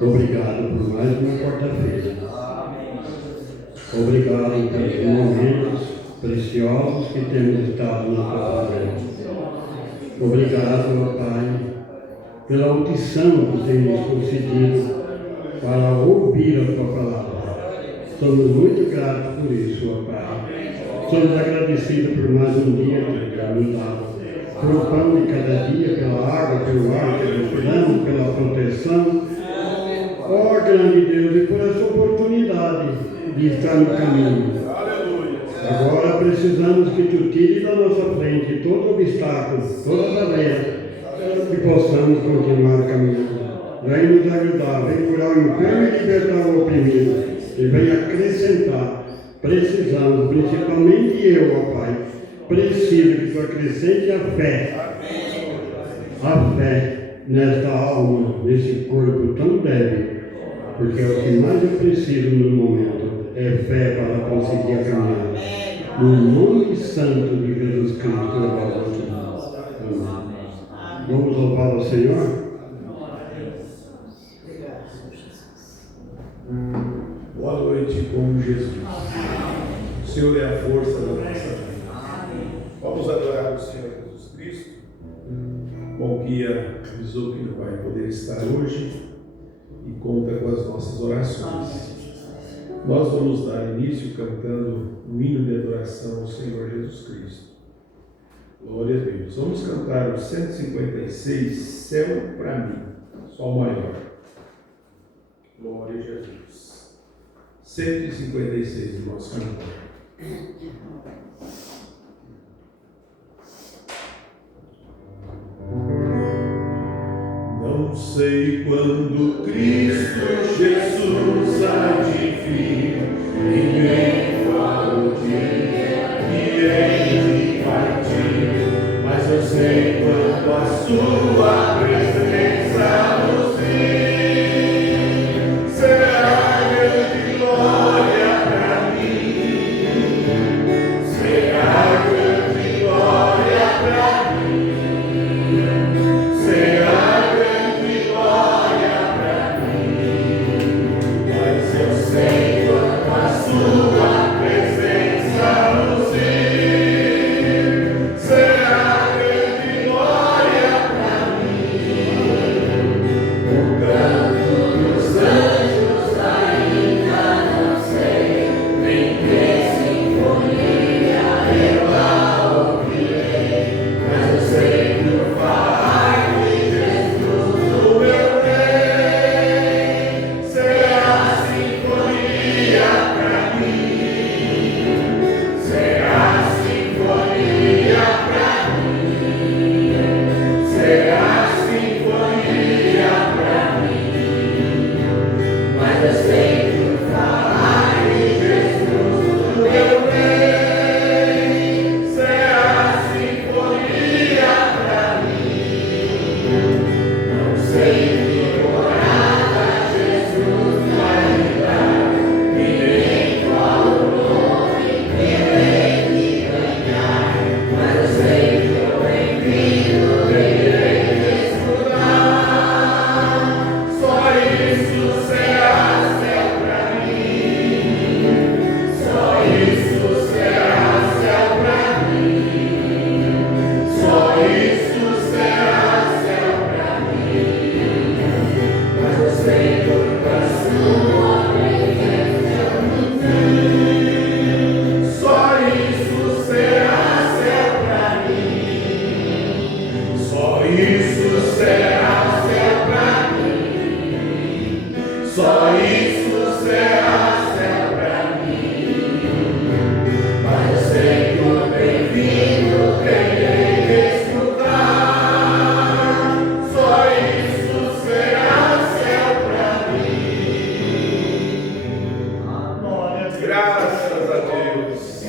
Obrigado por mais uma quarta-feira. Obrigado pelos momentos preciosos que temos estado na tua presença. Obrigado, ó Pai, pela audição que tens concedido para ouvir a tua palavra. Somos muito gratos por isso, ó Pai. Somos agradecidos por mais um dia que nos dá, pelo pão de cada dia, pela água, pelo ar que respiramos, pela proteção. Ó grande Deus, e por essa oportunidade de estar no caminho. Agora precisamos que tu tire da nossa frente todo obstáculo, toda barreira, que possamos continuar caminhando. Vem nos ajudar, vem curar o enfermo e libertar o oprimido. E vem acrescentar. Precisamos, principalmente eu, ó Pai, preciso que tu acrescente a fé. A fé nesta alma, nesse corpo tão débil. Porque é o que mais eu preciso no momento, é fé para conseguir caminhar. No nome santo de Jesus Cristo, eu oro. Amém. Vamos louvar ao Senhor? Boa noite com Jesus. O Senhor é a força da nossa vida. Vamos adorar o Senhor Jesus Cristo. Bom guia avisou que não vai poder estar hoje e conta com as nossas orações. Nós vamos dar início cantando um hino de adoração ao Senhor Jesus Cristo. Glória a Deus. Vamos cantar o 156, Céu para mim, Sol maior. Glória a Jesus. 156 do nosso cantor. Não sei quando Cristo Jesus há de vir, e nem qual o dia que hei de partir, mas eu sei quando a sua presença nos vir, será grande glória para mim, será grande glória para mim, será sei quando a sua presença nos vir, será grande glória para mim. O canto dos anjos ainda não sei, nem que sinfonia eu lá ouvirei, mas eu sei que o falar de Jesus, o meu rei, será sinfonia pra mim, será sinfonia pra mim, será sinfonia pra mim, mas eu sei que o falar de Jesus, o meu rei, será sinfonia pra mim, não sei que morada Jesus vai me dar, e nem qual o nome que hei de ganhar, mas eu sei que eu bem-vindo irei desfrutar. Só isso será céu pra mim, só isso será céu pra mim, só isso será céu pra mim, mas eu sei que a sua presença nos vir, só isso será céu pra mim, só isso será céu pra mim, só isso será céu pra mim, mas eu sei que o bem-vindo irei desfrutar, só isso será céu pra mim. Graças a Deus.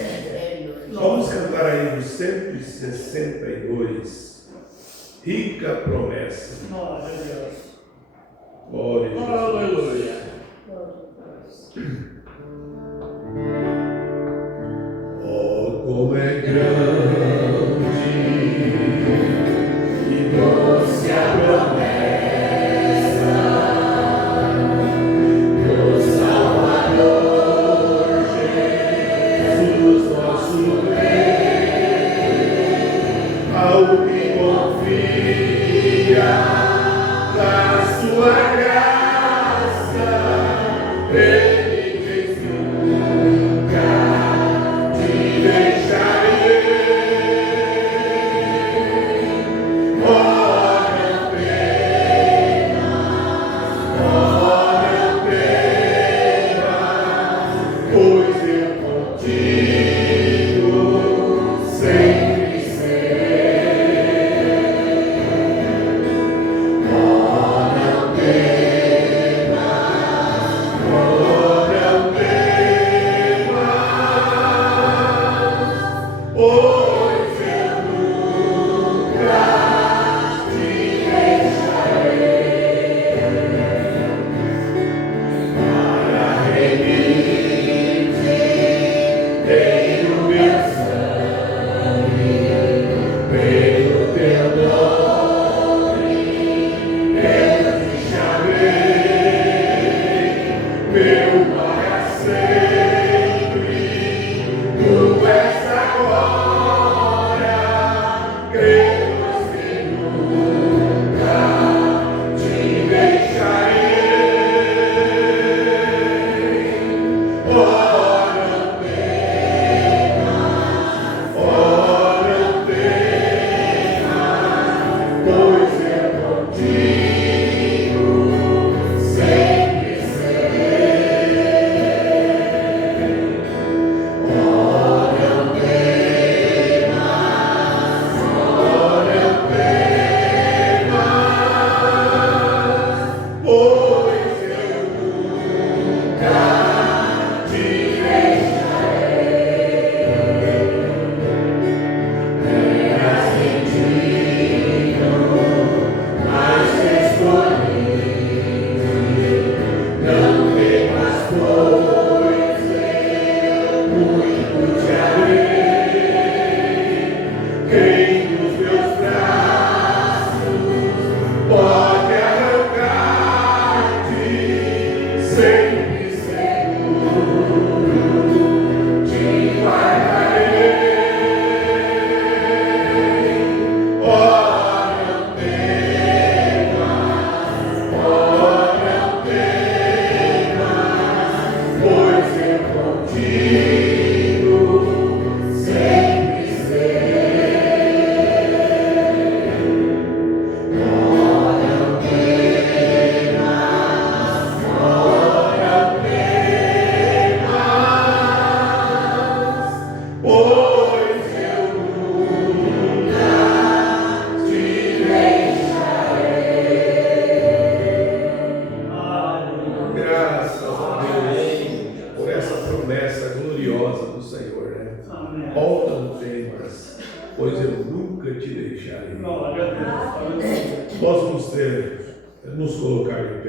Vamos cantar aí no 162, Rica Promessa. Glória a Deus. Glória a Jesus. Aleluia. Oh, como é grande e doce a promessa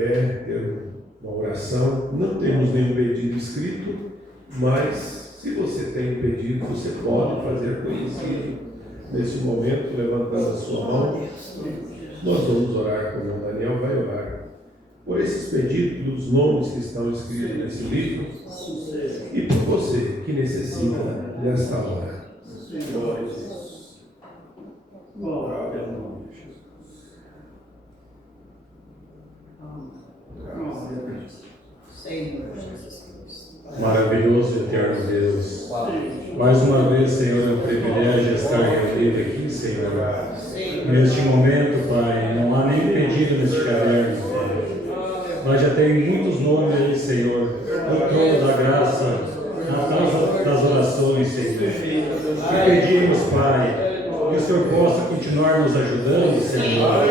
fé, ter uma oração. Não temos nenhum pedido escrito, mas se você tem um pedido, você pode fazer conhecido nesse momento, levantando a sua mão. Nós vamos orar, como o Daniel vai orar, por esses pedidos, dos nomes que estão escritos nesse livro, e por você que necessita desta hora. Glória a Jesus. Glória a nome de Jesus. Senhor Jesus Cristo. Maravilhoso e eterno Deus. Mais uma vez, Senhor, é um privilégio estar reunido aqui, Senhor. Neste momento, Pai, não há nenhum pedido neste caderno, Pai. Nós já temos muitos nomes aí, Senhor, no trono da graça, na casa das orações, Senhor. E pedimos, Pai, que o Senhor possa continuar nos ajudando, Senhor.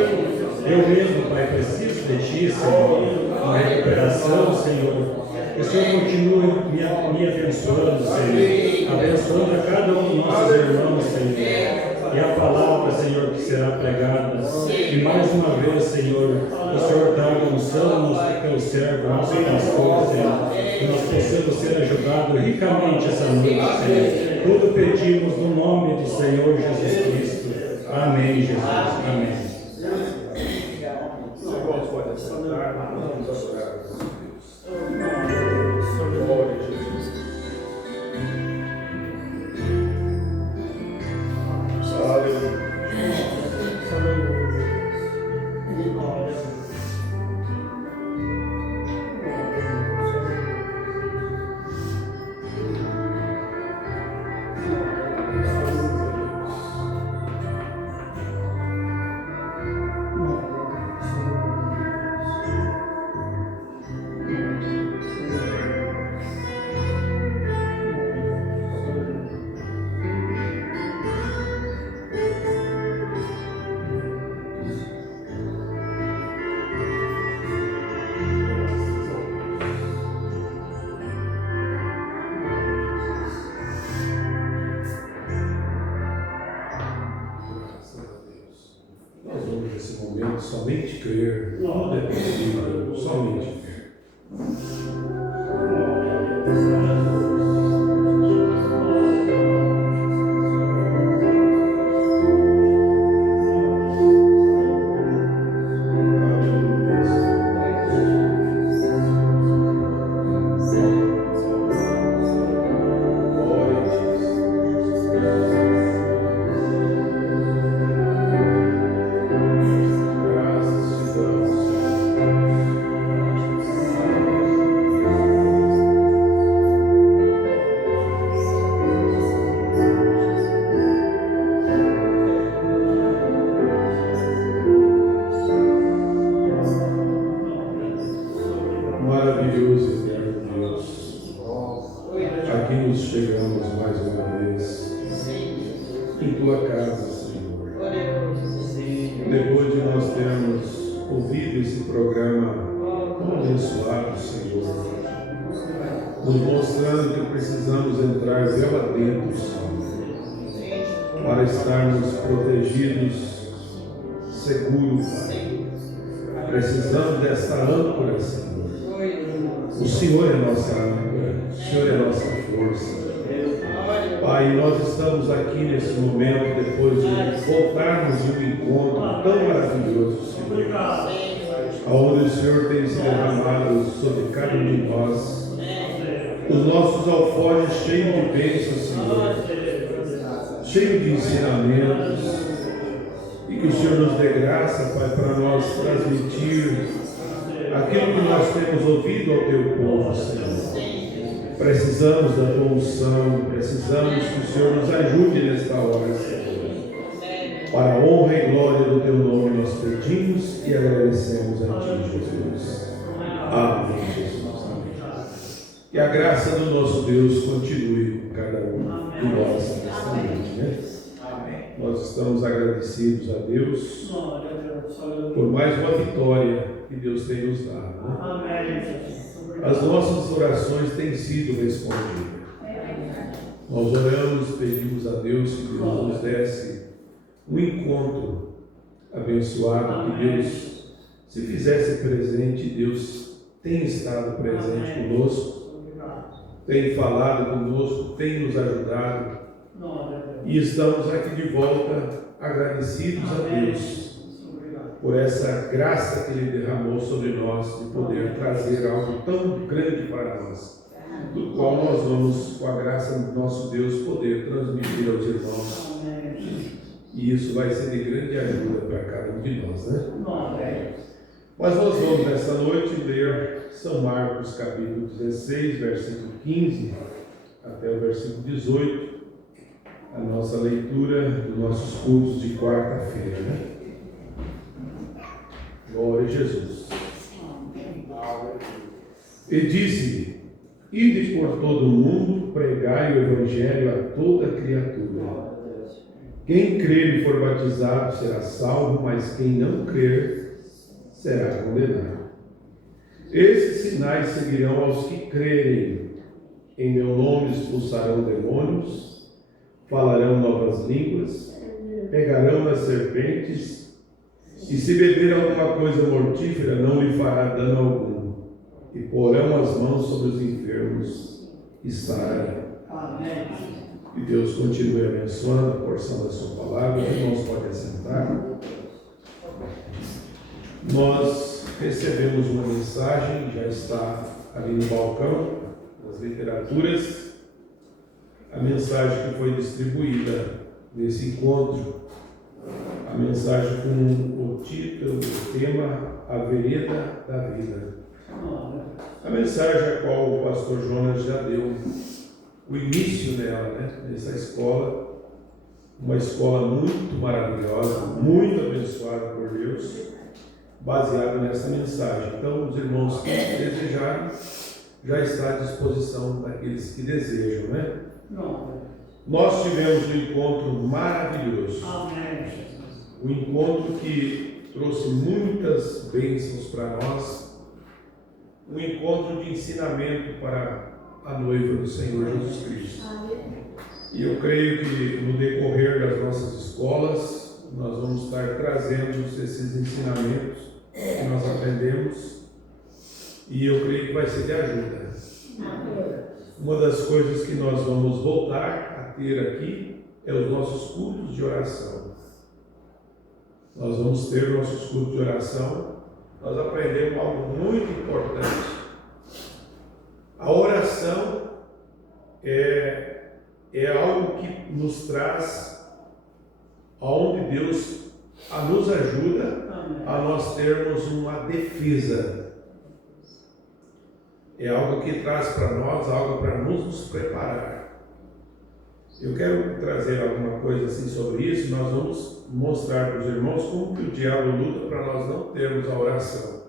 Eu mesmo, Pai, preciso de Ti, Senhor, uma recuperação, Senhor. Que o Senhor continue me abençoando, Senhor, abençoando a cada um dos nossos irmãos, Senhor. E a palavra, Senhor, que será pregada. E mais uma vez, Senhor, o Senhor traga unção no teu servo, nosso pastor, Senhor. Que nós possamos ser ajudados ricamente essa noite, Senhor. Tudo pedimos no nome do Senhor Jesus Cristo. Amém, Jesus. Amém. Os irmãos podem sentar, vamos adorar a Deus. Glória a Jesus. Aleluia. Somente crer, tudo é possível, somente crer. Maravilhoso e eterno Deus, aqui nos chegamos mais uma vez em tua casa, Senhor. Depois de nós termos ouvido esse programa tão abençoado, Senhor, nos mostrando que precisamos entrar dela dentro, Senhor, para estarmos protegidos, seguros, Pai. Precisamos dessa âncora, Senhor. O Senhor é nossa âncora, o Senhor é nossa força. Pai, nós estamos aqui nesse momento, depois de voltarmos de um encontro tão maravilhoso, Senhor, onde o Senhor tem se derramado sobre cada um de nós, os nossos alforjes cheios de bênçãos, Senhor, cheios de ensinamentos, e que o Senhor nos dê graça, Pai, para nós transmitir aquilo que nós temos ouvido ao teu povo, Senhor. Precisamos da tua unção, precisamos que o Senhor nos ajude nesta hora, Senhor. Para a honra e glória do teu nome nós pedimos e agradecemos a ti, Jesus. Amém, Jesus. Amém. Que a graça do nosso Deus continue com cada um de nós nesta noite, né? Nós estamos agradecidos a Deus por mais uma vitória que Deus tem nos dado, né? As nossas orações têm sido respondidas. Nós oramos, pedimos a Deus que Deus nos desse um encontro abençoado, que Deus se fizesse presente, Deus tem estado presente conosco, tem falado conosco, tem nos ajudado, e estamos aqui de volta agradecidos a Deus por essa graça que Ele derramou sobre nós de poder trazer algo tão grande para nós, do qual nós vamos, com a graça do nosso Deus, poder transmitir aos irmãos. E isso vai ser de grande ajuda para cada um de nós, né? Mas nós vamos nessa noite ler São Marcos capítulo 16, versículo 15 até o versículo 18, a nossa leitura dos nossos cultos de quarta-feira, né? Glória a Jesus. E disse: ide por todo o mundo, pregai o evangelho a toda criatura. Quem crer e for batizado será salvo, mas quem não crer será condenado. Esses sinais seguirão aos que crerem. Em meu nome expulsarão demônios, falarão novas línguas, pegarão nas serpentes, e se beber alguma coisa mortífera não lhe fará dano algum, e porão as mãos sobre os enfermos e sararão. Que Deus continue abençoando a porção da sua palavra. Os irmãos podem assentar. Nós recebemos uma mensagem, já está ali no balcão das literaturas, a mensagem que foi distribuída nesse encontro, a mensagem com o título, o tema, A Vereda da Vida. A mensagem a qual o pastor Jonas já deu o início dela, né? Nessa escola, uma escola muito maravilhosa, muito abençoada por Deus, baseada nessa mensagem. Então, os irmãos que desejarem, já está à disposição daqueles que desejam, né? Nós tivemos um encontro maravilhoso, um encontro que trouxe muitas bênçãos para nós, um encontro de ensinamento para a noiva do Senhor Jesus Cristo. E eu creio que no decorrer das nossas escolas, nós vamos estar trazendo esses ensinamentos que nós aprendemos, e eu creio que vai ser de ajuda. Uma das coisas que nós vamos voltar a ter aqui é os nossos cultos de oração. Nós vamos ter nossos cultos de oração. Nós aprendemos algo muito importante. A oração é algo que nos traz aonde Deus nos ajuda a nós termos uma defesa. É algo que traz para nós algo para nos preparar. Eu quero trazer alguma coisa assim sobre isso. Nós vamos mostrar para os irmãos como que o diabo luta para nós não termos a oração.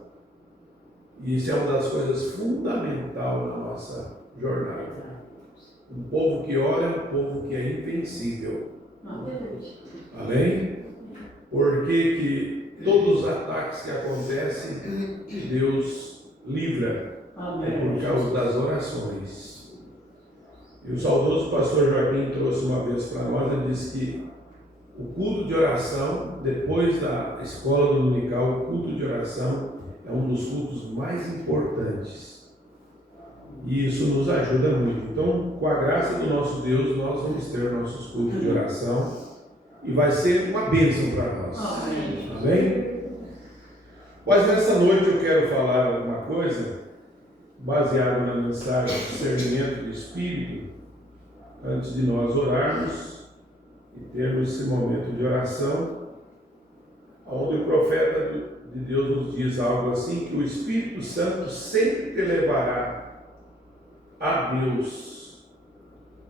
E isso é uma das coisas fundamentais na nossa jornada. Um povo que ora é um povo que é invencível. Amém? Porque que todos os ataques que acontecem, Deus livra. É por causa das orações. E o saudoso pastor Joaquim trouxe uma vez para nós, ele disse que o culto de oração, depois da escola dominical, o culto de oração é um dos cultos mais importantes. E isso nos ajuda muito. Então, com a graça do nosso Deus, nós vamos ter nossos cultos de oração e vai ser uma bênção para nós. Amém? Mas nessa noite eu quero falar alguma coisa baseado na mensagem Discernimento do Espírito, antes de nós orarmos e termos esse momento de oração, onde o profeta de Deus nos diz algo assim, que o Espírito Santo sempre te levará a Deus,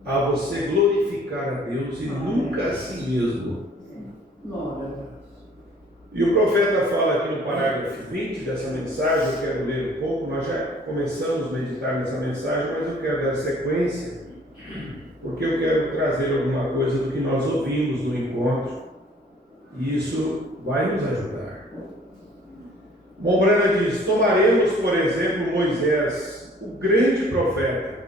a você glorificar a Deus e nunca a si mesmo. E o profeta fala aqui no parágrafo 20 dessa mensagem, eu quero ler um pouco, nós já começamos a meditar nessa mensagem, mas eu quero dar sequência, porque eu quero trazer alguma coisa do que nós ouvimos no encontro, e isso vai nos ajudar. Mombrana diz: tomaremos, por exemplo, Moisés, o grande profeta.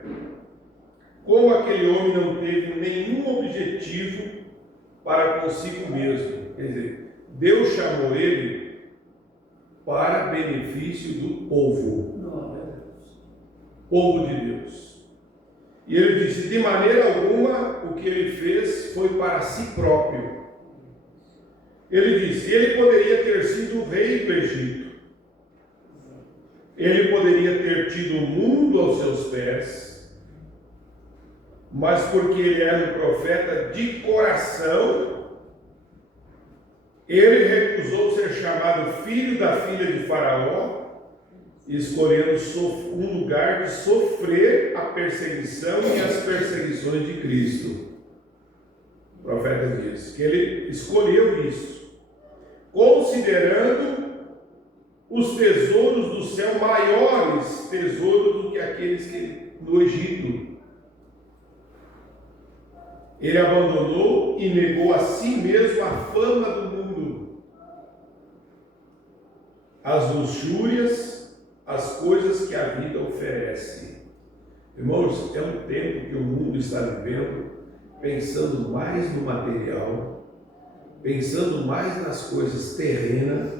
Como aquele homem não teve nenhum objetivo para consigo mesmo, quer dizer, Deus chamou ele para benefício do povo. Glória a Deus. Povo de Deus. E ele disse: de maneira alguma o que ele fez foi para si próprio. Ele disse: ele poderia ter sido o rei do Egito. Ele poderia ter tido o mundo aos seus pés, mas porque ele era um profeta de coração, ele recusou ser chamado filho da filha de Faraó, escolhendo um lugar de sofrer a perseguição e as perseguições de Cristo. O profeta diz que ele escolheu isso, considerando os tesouros do céu maiores tesouros do que aqueles que no Egito. Ele abandonou e negou a si mesmo a fama do mundo, as luxúrias, as coisas que a vida oferece. Irmãos, é um tempo que o mundo está vivendo pensando mais no material, pensando mais nas coisas terrenas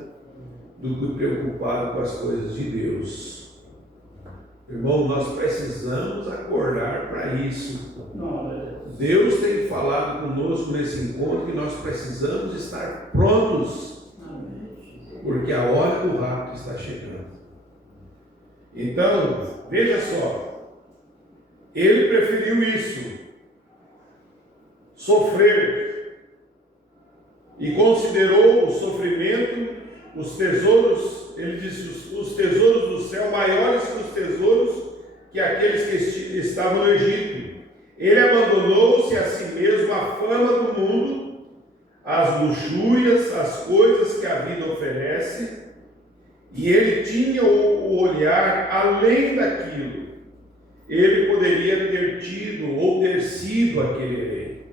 do que preocupado com as coisas de Deus. Irmão, nós precisamos acordar para isso. Deus tem falado conosco nesse encontro que nós precisamos estar prontos, porque a hora do rapto está chegando. Então, veja só, ele preferiu isso, sofrer, e considerou o sofrimento, os tesouros, ele disse, os tesouros do céu maiores que os tesouros que aqueles que estavam no Egito. Ele abandonou-se a si mesmo a fama do mundo, as luxúrias, as coisas que a vida oferece, e ele tinha o olhar além daquilo. Ele poderia ter tido ou ter sido aquele rei.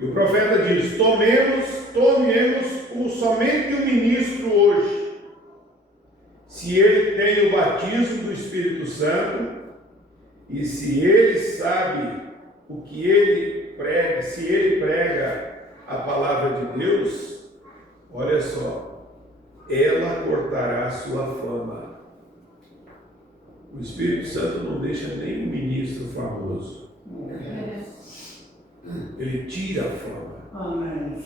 E o profeta diz: tomemos como somente um ministro hoje, se ele tem o batismo do Espírito Santo, e se ele sabe o que ele prega, se ele prega a palavra de Deus, olha só, ela cortará a sua fama. O Espírito Santo não deixa nem um ministro famoso. Ele tira a fama. Amém.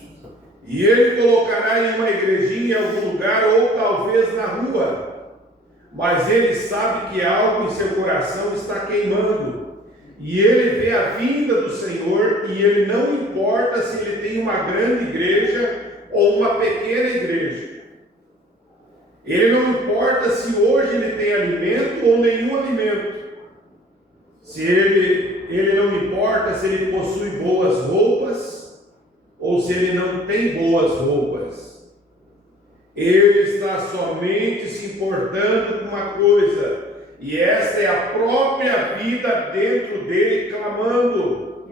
E ele colocará em uma igrejinha em algum lugar, ou talvez na rua. Mas ele sabe que algo em seu coração está queimando. E ele vê a vinda do Senhor, e ele não importa se ele tem uma grande igreja ou uma pequena igreja. Ele não importa se hoje ele tem alimento ou nenhum alimento. Se ele não importa se ele possui boas roupas ou se ele não tem boas roupas. Ele está somente se importando com uma coisa, e essa é a própria vida dentro dele clamando.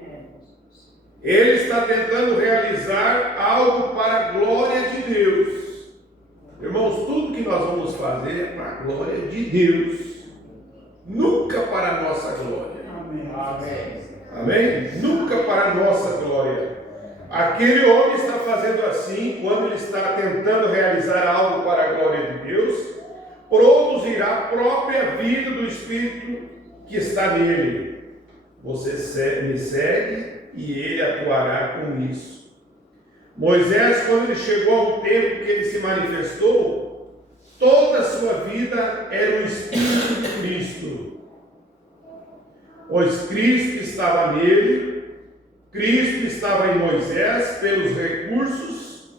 Ele está tentando realizar algo para a glória de Deus. Irmãos, tudo que nós vamos fazer é para a glória de Deus, nunca para a nossa glória. Amém. Amém? Nunca para a nossa glória. Aquele homem está fazendo assim quando ele está tentando realizar algo para a glória de Deus, produzirá a própria vida do Espírito que está nele. Você me segue e ele atuará com isso. Moisés, quando ele chegou ao tempo que ele se manifestou, toda a sua vida era o Espírito de Cristo. Pois Cristo estava nele, Cristo estava em Moisés pelos recursos.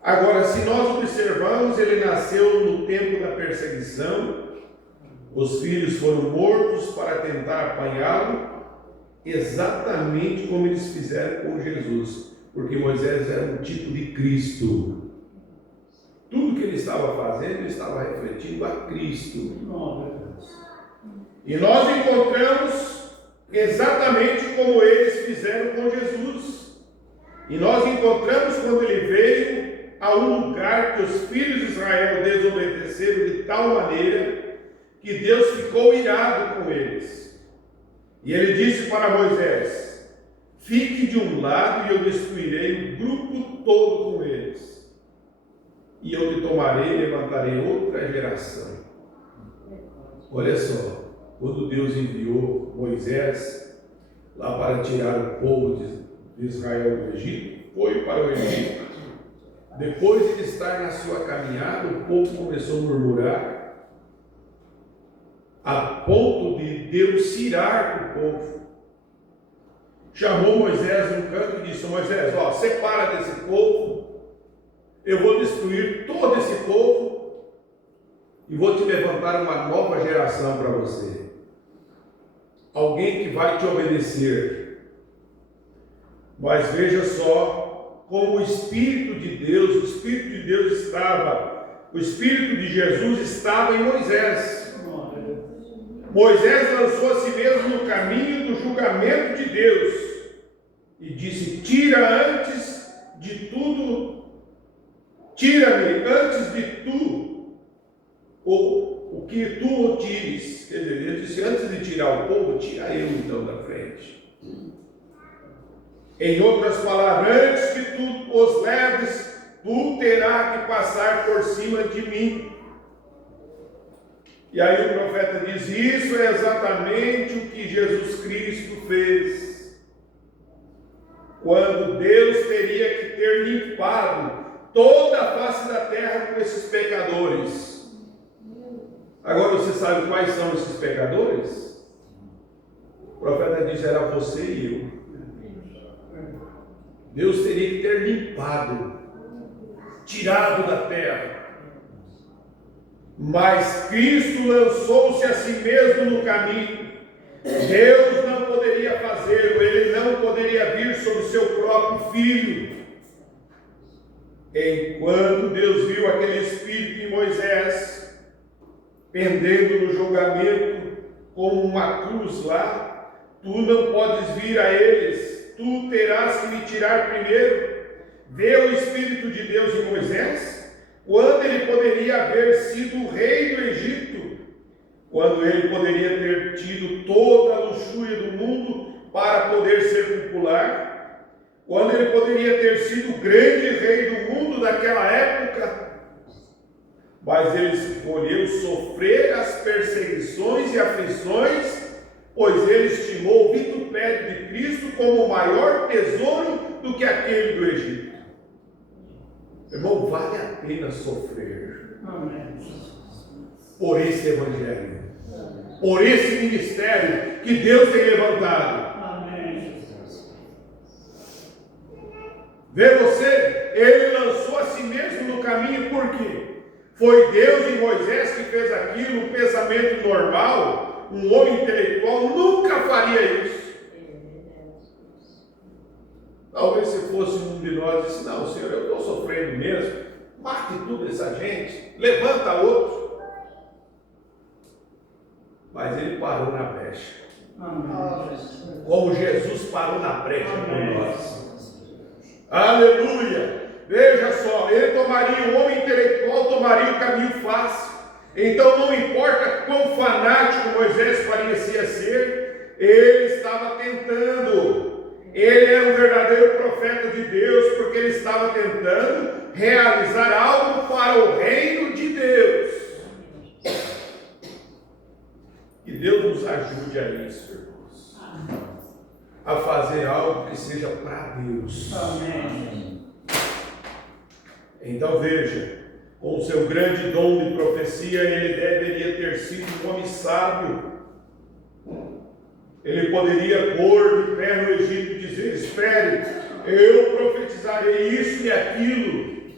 Agora, se nós observarmos, ele nasceu no tempo da perseguição, os filhos foram mortos para tentar apanhá-lo, exatamente como eles fizeram com Jesus, porque Moisés era um tipo de Cristo. Tudo que ele estava fazendo, ele estava refletindo a Cristo. E nós encontramos exatamente como eles fizeram com Jesus. E nós encontramos quando ele veio a um lugar que os filhos de Israel desobedeceram de tal maneira que Deus ficou irado com eles. E ele disse para Moisés: fique de um lado e eu destruirei o grupo todo com eles. e eu te tomarei e levantarei outra geração. Olha só, quando Deus enviou Moisés lá para tirar o povo de Israel do Egito, foi para o Egito. Depois de estar na sua caminhada, o povo começou a murmurar, a ponto de Deus tirar o povo. Chamou Moisés num canto e disse: Moisés, ó, separa desse povo, eu vou destruir todo esse povo e vou te levantar uma nova geração para você. Alguém que vai te obedecer. Mas veja só como o Espírito de Deus estava, o Espírito de Jesus estava em Moisés. Moisés lançou a si mesmo no caminho do julgamento de Deus e disse: tira-me antes de tu, ou o que tu o tires. Quer dizer, ele disse: antes de tirar o povo, tira eu então da frente. Em outras palavras, antes que tu os leves, tu terás que passar por cima de mim. E aí o profeta diz: isso é exatamente o que Jesus Cristo fez, quando Deus teria que ter limpado toda a face da terra com esses pecadores. Agora você sabe quais são esses pecadores? O profeta diz: era você e eu. Deus teria que ter limpado, tirado da terra. Mas Cristo lançou-se a si mesmo no caminho. Deus não poderia fazê-lo, ele não poderia vir sobre o seu próprio filho. Enquanto Deus viu aquele espírito em Moisés, pendendo no julgamento como uma cruz lá, tu não podes vir a eles, tu terás que me tirar primeiro. Vê o Espírito de Deus em Moisés, quando ele poderia haver sido o rei do Egito, quando ele poderia ter tido toda a luxúria do mundo para poder ser popular, quando ele poderia ter sido o grande rei do mundo daquela época, mas ele escolheu sofrer as perseguições e aflições, pois ele estimou o vitupério de Cristo como maior tesouro do que aquele do Egito. Irmão, vale a pena sofrer por esse evangelho, por esse ministério que Deus tem levantado. Vê você, ele lançou a si mesmo no caminho, por quê? Foi Deus em Moisés que fez aquilo. Um pensamento normal, um homem intelectual nunca faria isso. Talvez se fosse um de nós disse: não, Senhor, eu estou sofrendo mesmo, mate tudo essa gente, levanta outro. Mas ele parou na brecha. Como Jesus parou na brecha por nós. Aleluia! Veja só, ele tomaria, o homem intelectual tomaria o caminho fácil. Então não importa quão fanático Moisés parecia ser, ele estava tentando. Ele é um verdadeiro profeta de Deus, porque ele estava tentando realizar algo para o reino de Deus. Que Deus nos ajude a isso, irmãos. A fazer algo que seja para Deus. Amém. Então veja, com o seu grande dom de profecia, ele deveria ter sido um homem sábio. Ele poderia pôr de pé no Egito e dizer: espere, eu profetizarei isso e aquilo,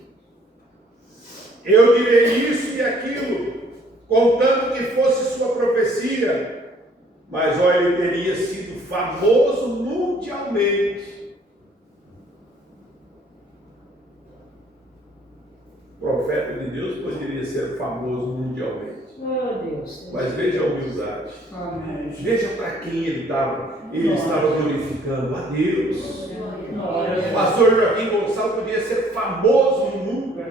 eu direi isso e aquilo, contando que fosse sua profecia. Mas olha, ele teria sido famoso mundialmente. O profeta de Deus poderia ser famoso mundialmente. Mas veja a humildade. Amém. Veja para quem ele estava. Ele estava glorificando a Deus. O pastor Joaquim Gonçalves podia ser famoso no mundo.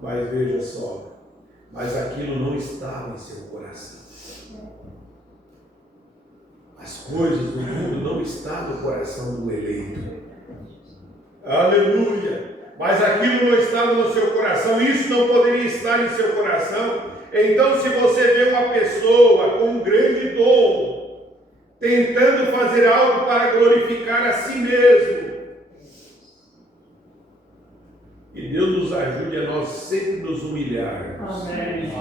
Mas veja só, mas aquilo não estava em seu coração. As coisas do mundo não estão no coração do eleito. Aleluia. Mas aquilo não estava no seu coração, isso não poderia estar em seu coração. Então, se você vê uma pessoa com um grande dom, tentando fazer algo para glorificar a si mesmo, que Deus nos ajude a nós sempre nos humilharmos. Amém.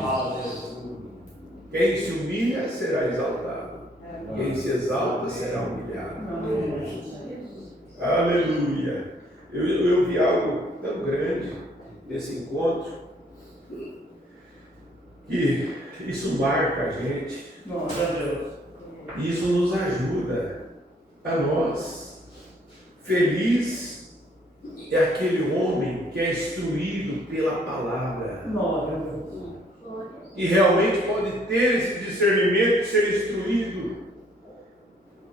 Quem se humilha será exaltado. Quem se exalta será humilhado. Aleluia. Eu vi algo tão grande nesse encontro, que isso marca a gente. Isso nos ajuda a nós. Feliz é aquele homem que é instruído pela palavra. E realmente pode ter esse discernimento de ser instruído.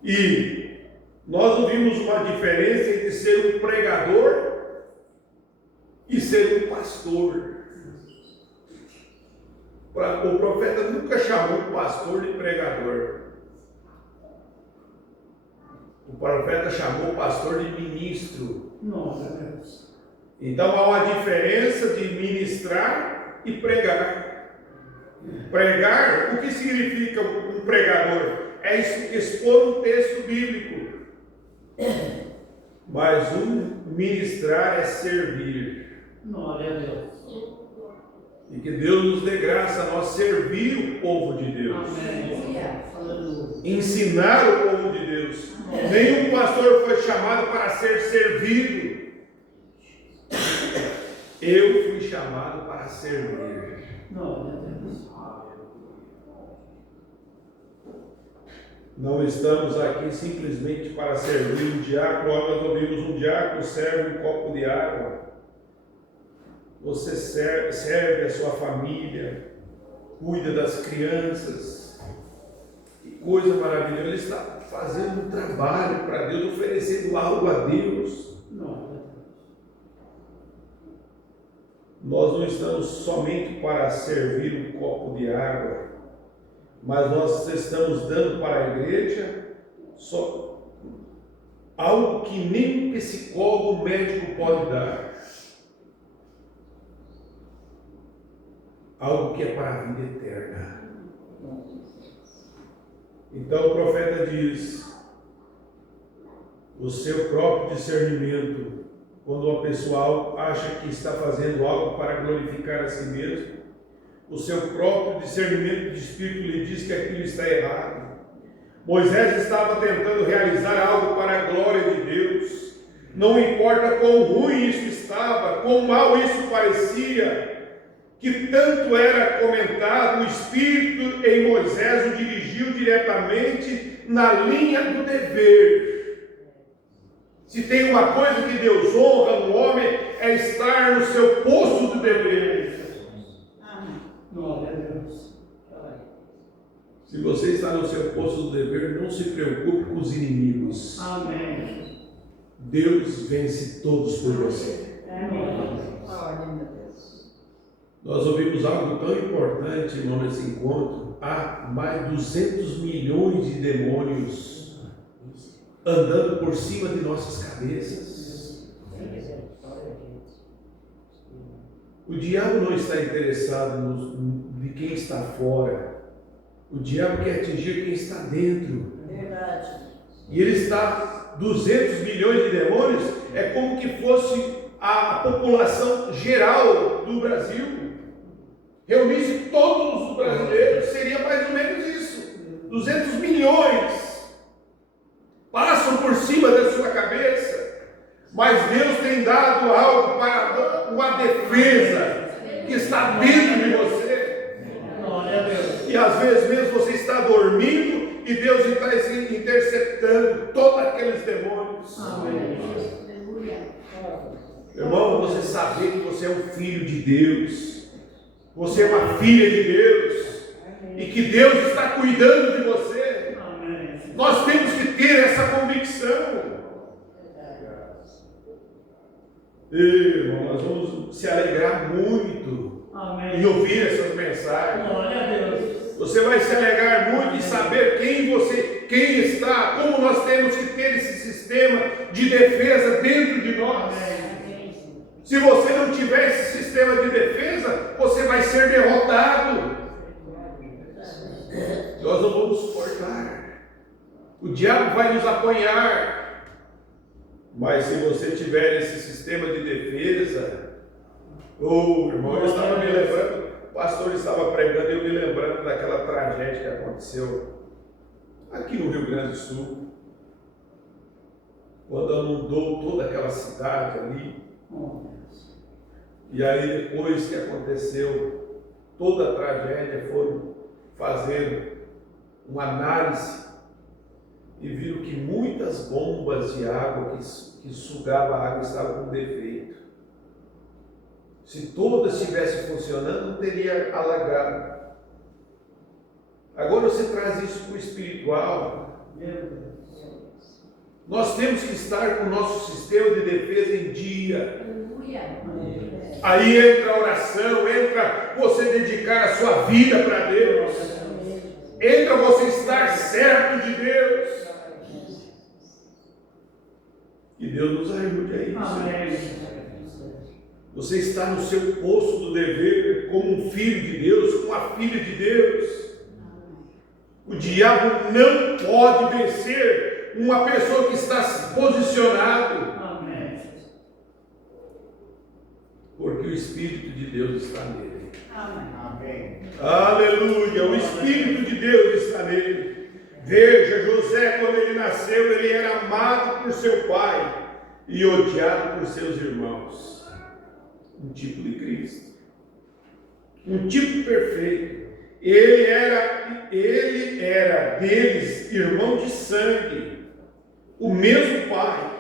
E nós ouvimos uma diferença entre ser um pregador e ser um pastor. O profeta nunca chamou o pastor de pregador. O profeta chamou o pastor de ministro. Então há uma diferença de ministrar e pregar. Pregar, o que significa um pregador? É expor um texto bíblico. Mas ministrar é servir. Glória a Deus. E que Deus nos dê graça a nós servir o povo de Deus. Amém. Ensinar o povo de Deus. Nenhum pastor foi chamado para ser servido. Eu fui chamado para servir. Glória a Deus. Não estamos aqui simplesmente para servir um diácono. Nós ouvimos um diácono serve um copo de água. Você serve a sua família, cuida das crianças. Que coisa maravilhosa. Ele está fazendo um trabalho para Deus, oferecendo algo a Deus. Nós não estamos somente para servir um copo de água, mas nós estamos dando para a igreja só algo que nem um psicólogo médico pode dar. Algo que é para a vida eterna. Então o profeta diz: o seu próprio discernimento, quando uma pessoa acha que está fazendo algo para glorificar a si mesmo, o seu próprio discernimento de espírito lhe diz que aquilo está errado. Moisés estava tentando realizar algo para a glória de Deus. Não importa quão ruim isso estava, quão mal isso parecia, que tanto era comentado, o Espírito em Moisés o dirigiu diretamente na linha do dever. Se tem uma coisa que Deus honra no homem, é estar no seu posto de dever. Amém. Glória a Deus. Se você está no seu posto de dever, não se preocupe com os inimigos. Amém. Deus vence todos por você. Amém. Nós ouvimos algo tão importante, irmão, nesse encontro. Há mais de 200 milhões de demônios andando por cima de nossas cabeças. O diabo não está interessado de quem está fora. O diabo quer atingir quem está dentro. Verdade. E ele está, 200 milhões de demônios, é como que fosse a população geral do Brasil. Reunisse todos os brasileiros, seria mais ou menos isso. 200 milhões passam por cima da sua cabeça, mas Deus tem dado algo para uma defesa que está dentro de você. Glória a Deus. E às vezes mesmo você está dormindo e Deus está interceptando todos aqueles demônios. Amém. Irmão, você saber que você é um filho de Deus. Você é uma filha de Deus. E que Deus está cuidando de você. Amém. Nós temos que ter essa convicção. Irmão, nós vamos se alegrar muito Amém. em ouvir essas mensagens. Glória a Deus. Você vai se alegrar muito em saber quem você quem está, como nós temos que ter esse sistema de defesa dentro de nós. Se você não tiver esse sistema de defesa, você vai ser derrotado. Nós não vamos suportar. O diabo vai nos apanhar. Mas se você tiver esse sistema de defesa, irmão, eu estava me lembrando, o pastor estava pregando e eu me lembrando daquela tragédia que aconteceu aqui no Rio Grande do Sul, quando inundou toda aquela cidade ali. E aí depois que aconteceu toda a tragédia, foram fazer uma análise e viram que muitas bombas de água que sugavam a água estavam com defeito. Se todas estivessem funcionando, não teria alagado. Agora você traz isso para o espiritual. Nós temos que estar com o nosso sistema de defesa em dia. Aí entra a oração, entra você dedicar a sua vida para Deus. Entra você estar certo de Deus. Que Deus nos ajude a isso. Você está no seu posto do dever, como um filho de Deus, como uma filha de Deus. O diabo não pode vencer uma pessoa que está posicionado. Porque o Espírito de Deus está nele. Amém. Aleluia! O Espírito de Deus está nele. Veja, José, quando ele nasceu, ele era amado por seu pai e odiado por seus irmãos. Um tipo de Cristo. Um tipo perfeito. Ele era deles irmão de sangue, o mesmo pai.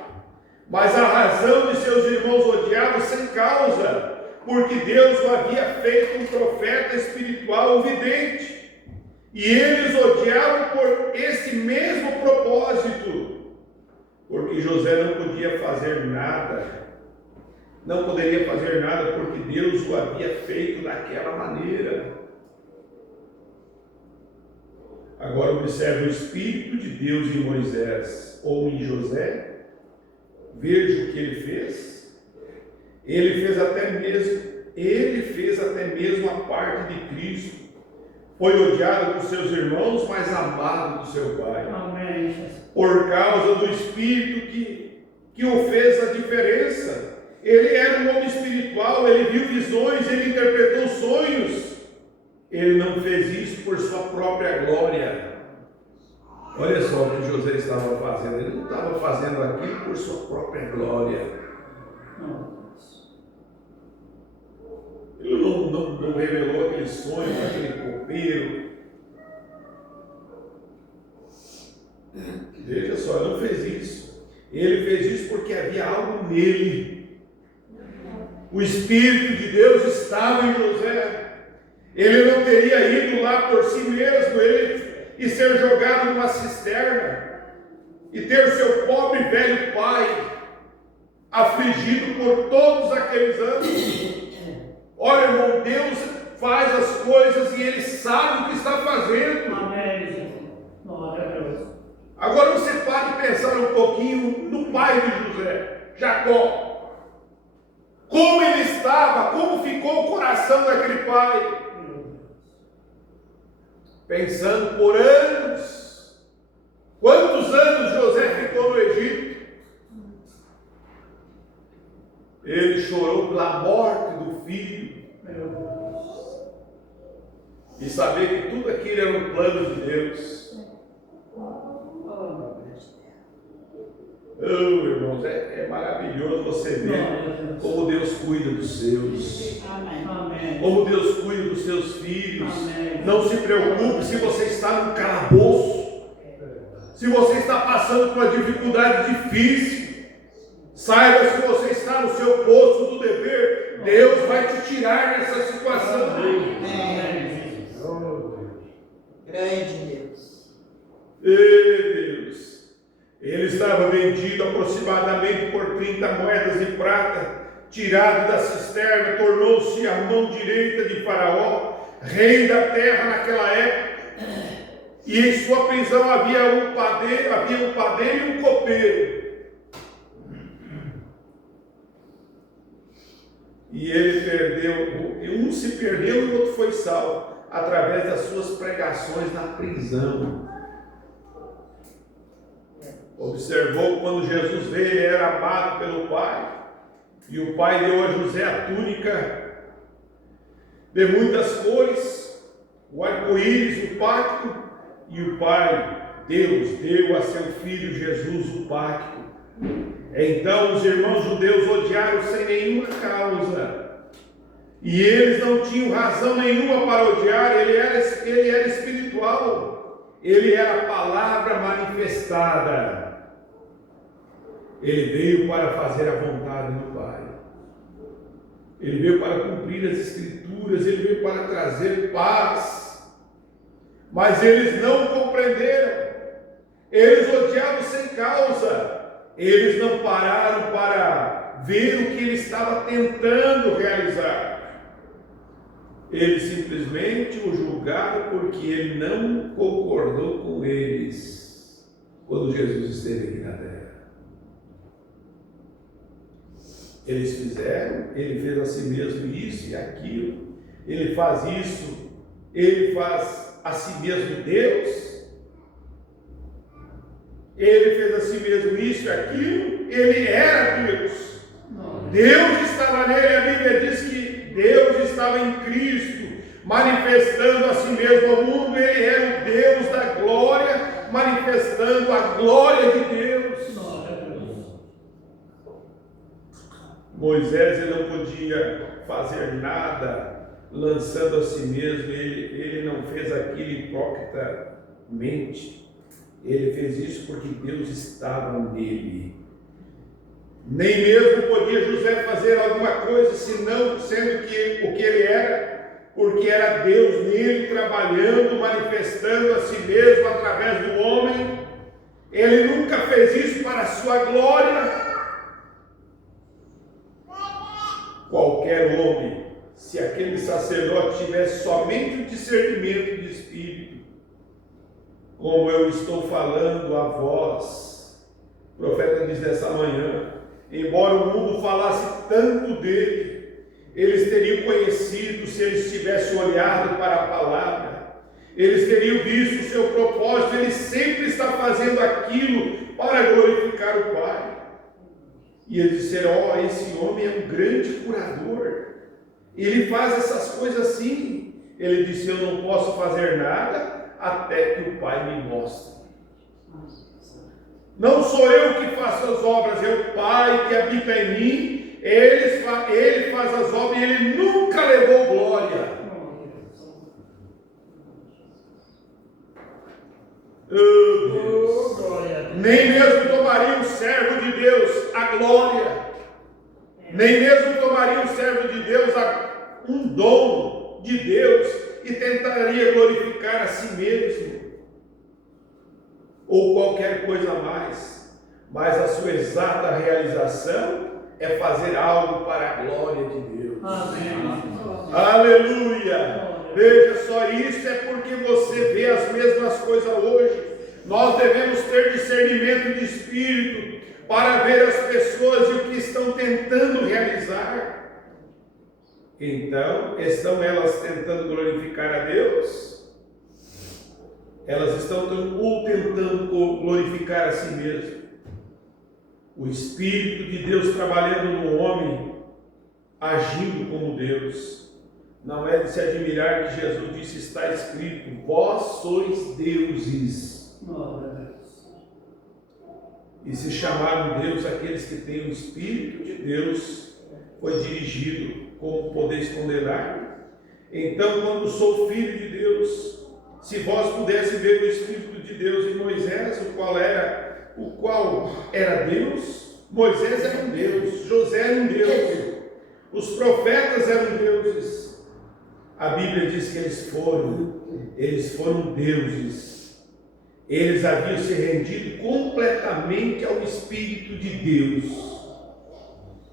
Mas a razão de seus irmãos odiá-lo sem causa, porque Deus o havia feito um profeta espiritual vidente. E eles odiavam por esse mesmo propósito, porque José não podia fazer nada. Não poderia fazer nada porque Deus o havia feito daquela maneira. Agora observe o Espírito de Deus em Moisés ou em José. Veja o que ele fez. Ele fez até mesmo a parte de Cristo. Foi odiado por seus irmãos, mas amado do seu Pai. Amém. Por causa do Espírito que o fez a diferença. Ele era um homem espiritual, ele viu visões, ele interpretou sonhos. Ele não fez isso por sua própria glória. Olha só o que José estava fazendo. Ele não estava fazendo aquilo por sua própria glória. Ele não revelou aquele sonho para aquele copeiro. Veja só, ele não fez isso. Ele fez isso porque havia algo nele. O Espírito de Deus estava em José. Ele não teria ido lá por si mesmo e ser jogado numa cisterna e ter seu pobre velho pai afligido por todos aqueles anos. Olha, irmão, Deus faz as coisas e Ele sabe o que está fazendo. Amém. Glória a Deus. Agora você pode pensar um pouquinho no pai de José, Jacó. Como ele estava, como ficou o coração daquele pai. Pensando por anos. Quantos anos José ficou no Egito? Ele chorou pela morte do filho. E saber que tudo aquilo era um plano de Deus. Irmãos, é maravilhoso você ver como Deus cuida dos seus. Amém. Como Deus cuida dos seus filhos. Amém. Não se preocupe se você está num calabouço. Se você está passando por uma dificuldade difícil. Saiba, se você está no seu posto do dever, Deus vai te tirar dessa situação. Amém. Grande Deus. Deus. Ele estava vendido aproximadamente por 30 moedas de prata, tirado da cisterna, tornou-se a mão direita de Faraó, rei da terra naquela época. E em sua prisão havia um padeiro e um copeiro. E ele perdeu, um se perdeu e o outro foi salvo, através das suas pregações na prisão. Observou quando Jesus veio, ele era amado pelo Pai, e o Pai deu a José a túnica de muitas cores, o arco-íris, o pacto, e o Pai, Deus, deu a seu Filho Jesus o pacto. Então os irmãos judeus odiaram sem nenhuma causa, e eles não tinham razão nenhuma para odiar. Ele era espiritual, ele era a palavra manifestada. Ele veio para fazer a vontade do Pai, ele veio para cumprir as Escrituras, ele veio para trazer paz, mas eles não compreenderam, eles odiavam sem causa. Eles não pararam para ver o que ele estava tentando realizar. Eles simplesmente o julgaram porque ele não concordou com eles quando Jesus esteve aqui na terra. Ele fez a si mesmo isso e aquilo, ele faz isso, ele faz a si mesmo Deus. Ele fez a si mesmo isso e aquilo, ele era Deus. Deus estava nele, a Bíblia diz que Deus estava em Cristo, manifestando a si mesmo ao mundo. Ele era o Deus da glória, manifestando a glória de Deus. Moisés, ele não podia fazer nada lançando a si mesmo, ele não fez aquilo hipocritamente. Ele fez isso porque Deus estava nele. Nem mesmo podia José fazer alguma coisa, senão sendo que o que ele era, porque era Deus nele, trabalhando, manifestando a si mesmo através do homem. Ele nunca fez isso para a sua glória. Qualquer homem, se aquele sacerdote tivesse somente o discernimento de espírito, como eu estou falando a vós, o profeta diz nessa manhã, embora o mundo falasse tanto dele, eles teriam conhecido se eles tivessem olhado para a palavra, eles teriam visto o seu propósito. Ele sempre está fazendo aquilo para glorificar o Pai. E eles disseram: esse homem é um grande curador, ele faz essas coisas assim. Ele disse: eu não posso fazer nada até que o Pai me mostre. Não sou eu que faço as obras, é o Pai que habita em mim. Ele faz as obras e ele nunca levou glória. Oh, Deus. Nem mesmo tomaria um servo de Deus a glória. Nem mesmo tomaria um servo de Deus um dom de Deus e tentaria glorificar a si mesmo ou qualquer coisa a mais, mas a sua exata realização é fazer algo para a glória de Deus. Amém. Aleluia! Veja só, isso é porque você vê as mesmas coisas hoje. Nós devemos ter discernimento de espírito para ver as pessoas e o que estão tentando realizar. Então, estão elas tentando glorificar a Deus? Elas estão tentando glorificar a si mesmas. O Espírito de Deus trabalhando no homem, agindo como Deus. Não é de se admirar que Jesus disse: está escrito, vós sois deuses. E se chamaram Deus aqueles que têm o Espírito de Deus, foi dirigido. Como podeis condenar? Então, quando sou filho de Deus, se vós pudessem ver o Espírito de Deus em Moisés, o qual era Deus, Moisés era um Deus, José era um Deus, os profetas eram deuses. A Bíblia diz que eles foram deuses. Eles haviam se rendido completamente ao Espírito de Deus.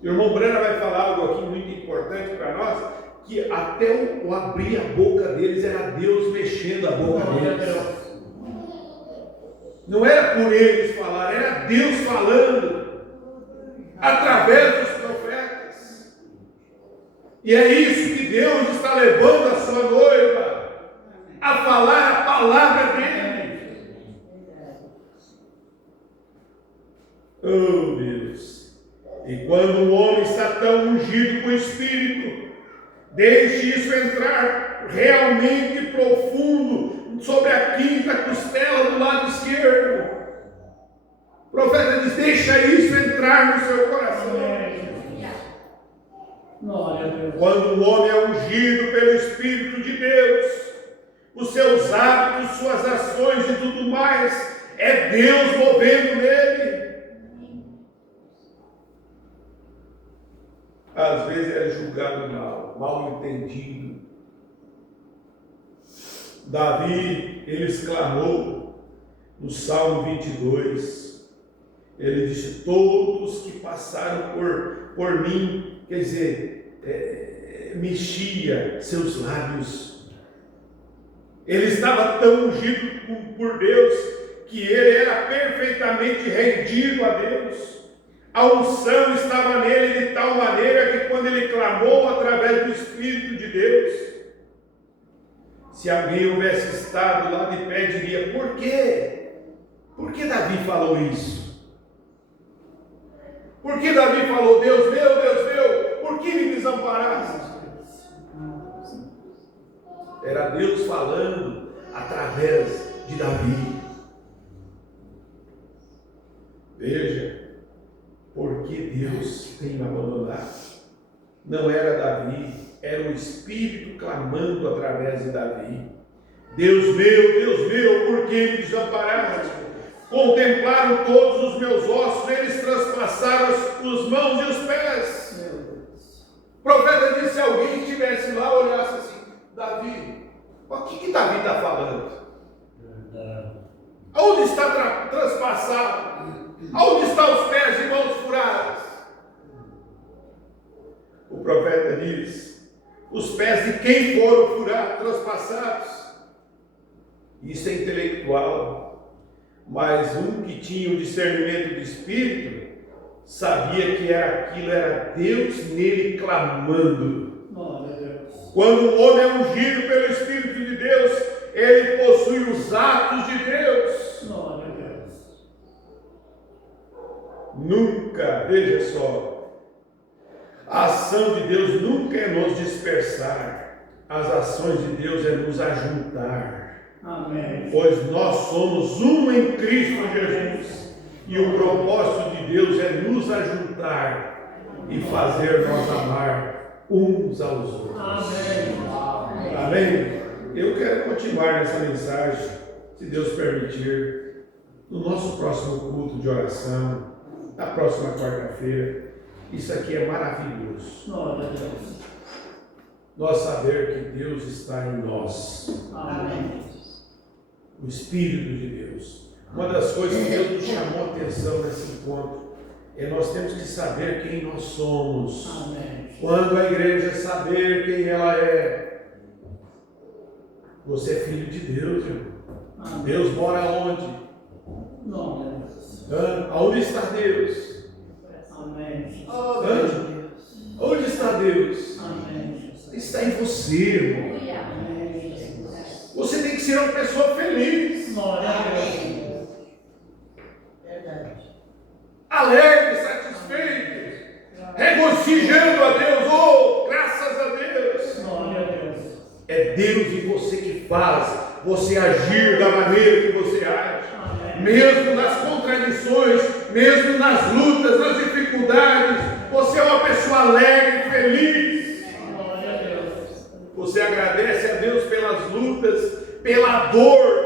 O irmão Brana vai falar algo aqui muito importante para nós, que até o abrir a boca deles era Deus mexendo a boca deles. Não era por eles falar, era Deus falando através dos profetas. E é isso que Deus está levando a sua noiva a falar a palavra dele. Oh Deus! E quando o homem está tão ungido com o Espírito, deixe isso entrar realmente profundo sobre a quinta costela do lado esquerdo. O profeta diz: deixa isso entrar no seu coração. Glória a Deus. Quando o homem é ungido pelo Espírito de Deus, os seus hábitos, suas ações e tudo mais, é Deus movendo nele. Às vezes é julgado mal entendido. Davi, ele exclamou no Salmo 22, ele disse: todos que passaram por mim, quer dizer, mexia seus lábios. Ele estava tão ungido por Deus que ele era perfeitamente rendido a Deus. A unção estava nele de tal maneira que quando ele clamou através do Espírito de Deus, se alguém houvesse estado lá de pé, diria: por quê? Por que Davi falou isso? Por que Davi falou: Deus meu, por que me desamparaste? Era Deus falando através de Davi. Veja, por que Deus tem me abandonado? Não era Davi, era o Espírito clamando através de Davi. Deus meu, por que me desamparaste? Contemplaram todos os meus ossos, eles transpassaram as mãos e os pés. O profeta disse: se alguém estivesse lá, olhasse assim: Davi, o que Davi está falando? Onde está transpassado? Onde estão os pés e mãos furadas? O profeta diz: os pés de quem foram furados, transpassados? Isso é intelectual, mas um que tinha o discernimento do Espírito sabia que era Deus nele clamando. Quando o homem é ungido pelo Espírito de Deus, ele possui os atos de Deus. Nunca, veja só, a ação de Deus nunca é nos dispersar, as ações de Deus é nos ajuntar. Amém. Pois nós somos um em Cristo Jesus, e o propósito de Deus é nos ajuntar e fazer nós amar uns aos outros. Amém. Amém? Eu quero continuar nessa mensagem, se Deus permitir, no nosso próximo culto de oração, na próxima quarta-feira. Isso aqui é maravilhoso. Glória a Deus. Nós saber que Deus está em nós. Amém. O Espírito de Deus. Uma das coisas que Deus nos chamou a atenção nesse encontro é nós temos que saber quem nós somos. Amém. Quando a igreja saber quem ela é, você é filho de Deus, irmão. Amém. Deus mora onde? Glória a Deus. Aonde está Deus? Amém. Onde está Deus? Amém. Está em você, irmão. Você tem que ser uma pessoa feliz, Glória a Deus. alegre, satisfeito, regocijando a Deus. Oh, graças a Deus. Glória a Deus. É Deus em você que faz você agir da maneira que você age. Amém. Mesmo nas contradições, mesmo nas lutas, nas dificuldades, você é uma pessoa alegre, feliz. Glória a Deus. Você agradece a Deus pelas lutas, pela dor,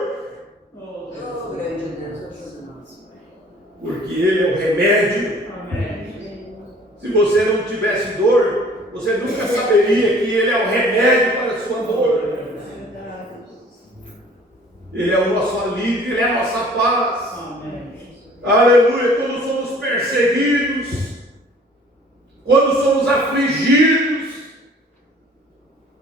Oh, Deus. porque Ele é o remédio. Amém. Se você não tivesse dor, você nunca saberia que Ele é o remédio para a sua dor. Ele é o nosso alívio, Ele é a nossa paz. Amém. Aleluia. Quando somos perseguidos, quando somos afligidos,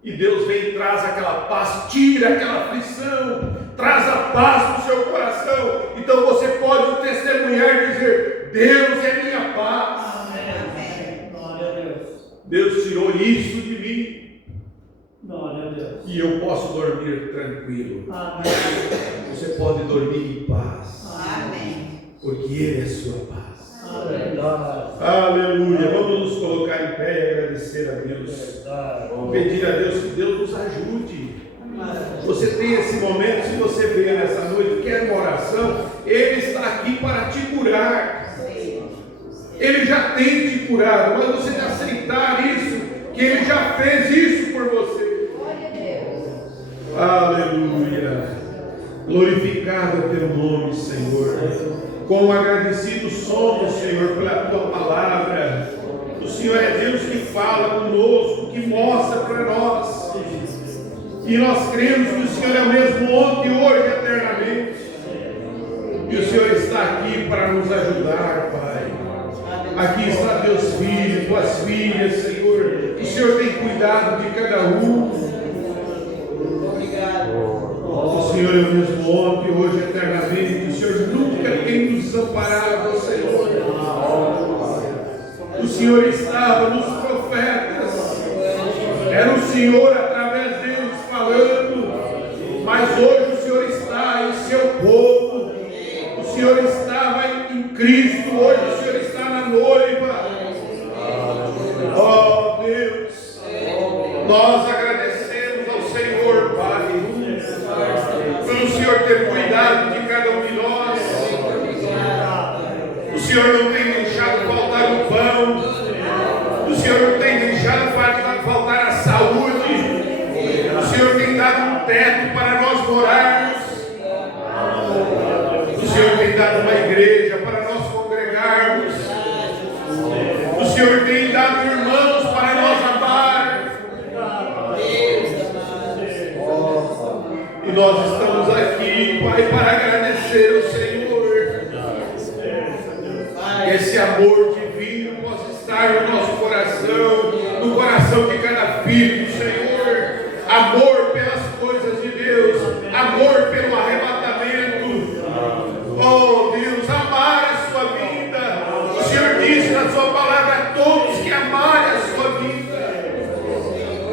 e Deus vem e traz aquela paz, tira aquela aflição, traz a paz para o seu coração. Então você pode testemunhar e dizer: Deus é minha paz. Amém. Glória a Deus. Deus tirou isso de mim. Glória a Deus. E eu posso dormir tranquilo. Amém. Você pode dormir em paz, Amém. porque Ele é sua paz. Verdade. Aleluia. Vamos nos colocar em pé e agradecer a Deus. Pedir a Deus que Deus nos ajude. Você tem esse momento, se você veio nessa noite, quer uma oração, Ele está aqui para te curar. Ele já tem te curado, mas você tem que aceitar isso, que Ele já fez isso por você. Aleluia. Glorificado é o teu nome, Senhor. Quão agradecidos somos, Senhor, pela tua palavra. O Senhor é Deus que fala conosco, que mostra para nós. E nós cremos que o Senhor é o mesmo ontem, hoje e eternamente. E o Senhor está aqui para nos ajudar, Pai. Aqui está teus filhos, tuas filhas, Senhor. O Senhor tem cuidado de cada um. O Senhor é o mesmo ontem, hoje e eternamente. O Senhor nunca tem nos desamparado, Senhor. O Senhor estava nos profetas. Era o Senhor através deles falando. Mas hoje o Senhor está em seu povo. O Senhor estava em Cristo. Hoje o Senhor está na noiva. Oh Deus, nós agradecemos ao Senhor, Pai, pelo Senhor ter cuidado de cada um de nós. O Senhor não tem deixado faltar o pão. O Senhor não tem deixado faltar a saúde. O Senhor tem dado um teto para nós morarmos. O Senhor tem dado uma igreja para nós congregarmos. O Senhor tem dado irmãos para nós amarmos. E nós estamos aqui, Pai, para agradecer ao Senhor. Que esse amor divino possa estar no nosso coração, no coração de cada filho do Senhor. Amor pelas coisas de Deus, amor pelo arrebatamento. Oh Deus, amar a sua vida. O Senhor disse na sua palavra a todos que amarem a sua vida.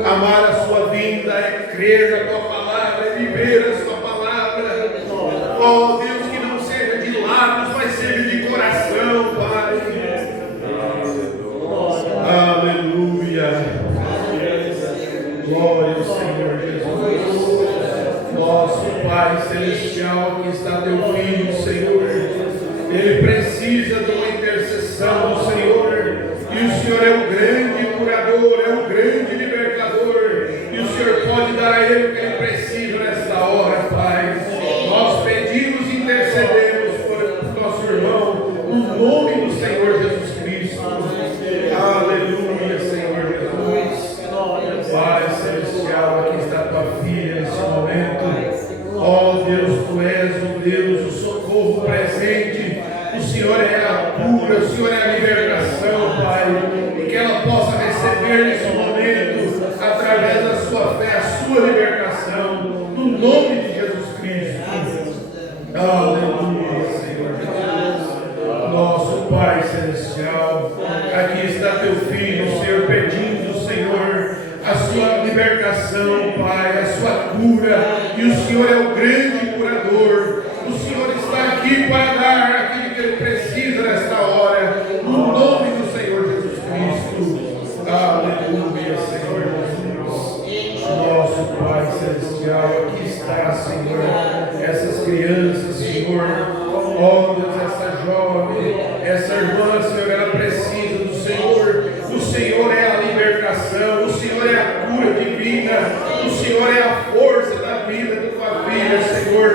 Amar a sua vida é crer na tua palavra, é viver a sua palavra. Oh Deus, que não seja de lábios, mas seja de coração, Pai. Aleluia. Glória ao Senhor Jesus. Nosso Pai Celestial, aqui está teu Filho, Senhor. Ele precisa de uma intercessão do Senhor. E o Senhor é o grande curador, é o grande libertador. E o Senhor pode dar a ele o que ele precisa nesta hora, Pai. Nós pedimos e intercedemos por nosso irmão, no nome do Senhor Jesus Cristo. Aleluia, Senhor Jesus. Pai Celestial, aqui está a tua filha nesse momento. Oh Deus, tu és o Deus, o socorro presente. O Senhor é a cura, o Senhor é a libertação, Pai. E que ela possa receber nesse momento, através da sua fé, a sua libertação. No nome de Jesus Cristo. Aleluia, Senhor Jesus. Nosso Pai Celestial, aqui está teu Filho, Senhor, pedindo, Senhor, a sua libertação, Pai, a sua cura. E o Senhor é o grande curador. O Senhor está aqui para dar aquilo que ele precisa nesta hora. No nome do Senhor Jesus Cristo. Aleluia, Senhor Jesus. Nosso Pai Celestial, aqui está, Senhor, essas crianças, Senhor. Oh Deus, essa jovem, essa irmã, Senhor, ela precisa do Senhor. O Senhor é a libertação, o Senhor é a cura divina, o Senhor é a força da vida da tua filha, Senhor.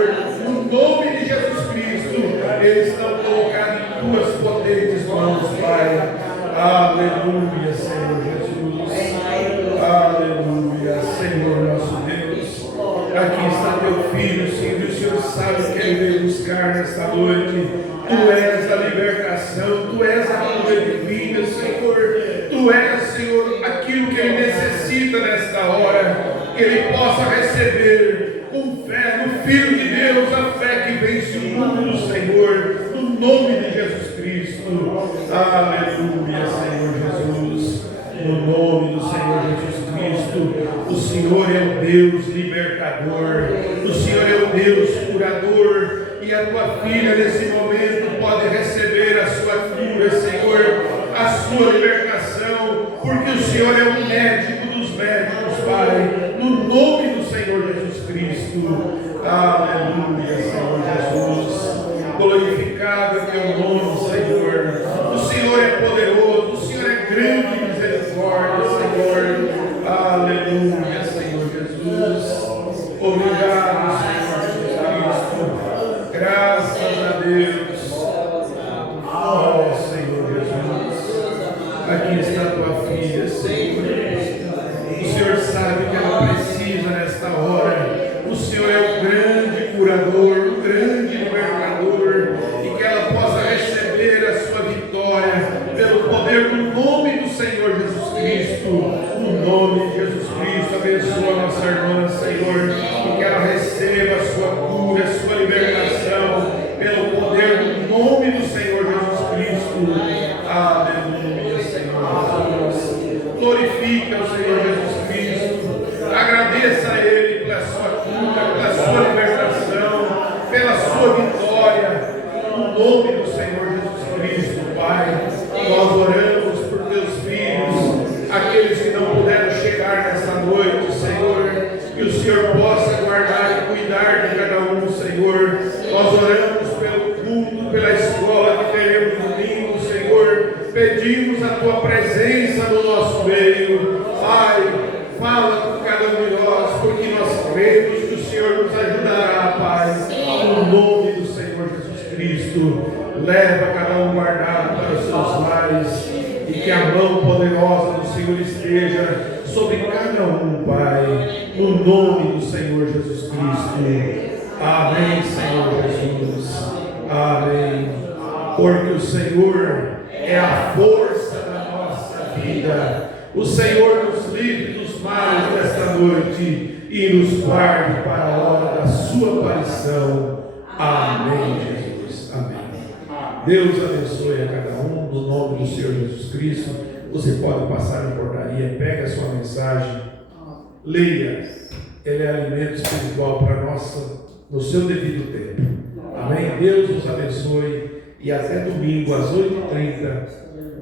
No nome de Jesus Cristo, eles estão colocados em tuas potentes mãos, Pai. Aleluia, Senhor Jesus. Aleluia, Senhor nosso Deus. Aqui está teu filho, Senhor, e o Senhor sabe o que ele veio buscar nesta noite. Tu és a libertação, tu és a cura divina, Senhor. Tu és, Senhor, aquilo que ele necessita nesta hora, que ele possa receber com fé no Filho de Deus, a fé que vence o mundo, Senhor, no nome de Jesus Cristo. Aleluia, Senhor Jesus. No nome do Senhor Jesus Cristo. O Senhor é o Deus libertador. O Senhor é o Deus curador. E a tua filha nesse momento pode receber a sua cura, Senhor, a sua libertação, porque o Senhor é o médico dos médicos, Pai, no nome do Senhor Jesus Cristo. Aleluia, Senhor Jesus. Glorificado é teu nome, Senhor. O Senhor é poderoso, o Senhor é grande misericórdia, Senhor. Aleluia, Senhor Jesus. Obrigado, Senhor Jesus Cristo. Graças a Deus. Oh, Senhor Jesus. Aqui está a tua filha, Senhor. O Senhor sabe que ela precisa nesta hora. O Senhor é o grande curador, o grande libertador, e que ela possa receber a sua vitória pelo poder do nome do Senhor Jesus Cristo. No nome de Jesus Cristo, abençoa a nossa irmã, Senhor, e que ela receba a sua cura, a sua libertação pelo poder do nome do Senhor Jesus Cristo. Aleluia, Senhor Jesus. Glorifica o Senhor Jesus Cristo. Agradeça a Ele pela sua cura, pela sua libertação, pela sua vitória. No nome do Senhor Jesus Cristo, Pai, nós oramos por teus filhos, aqueles que não puderam chegar nesta noite, Senhor, que o Senhor possa guardar e cuidar de cada um, Senhor. Nós oramos pelo culto, pela escola que teremos no domingo, Senhor. Pedimos a tua presença no nosso meio. Pai, fala com cada um de nós, porque nós cremos que o Senhor nos ajudará, Pai. No nome do Senhor Jesus Cristo, leva cada um guardado para os seus lares, e que a mão poderosa do Senhor esteja sobre cada um, Pai, no nome do Senhor Jesus Cristo. Amém, Senhor Jesus. Amém. Porque o Senhor é a força da nossa vida. O Senhor nos livre dos males desta noite e nos guarde para a hora da sua aparição. Amém, Jesus. Amém. Deus abençoe a cada um, no nome do Senhor Jesus Cristo. Você pode passar na portaria, pega a sua mensagem, leia. Ele é alimento espiritual para nós no seu devido tempo. Amém? Deus nos abençoe e até domingo às 8h30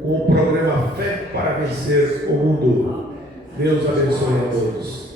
com o programa Fé para Vencer o Mundo. Deus abençoe a todos.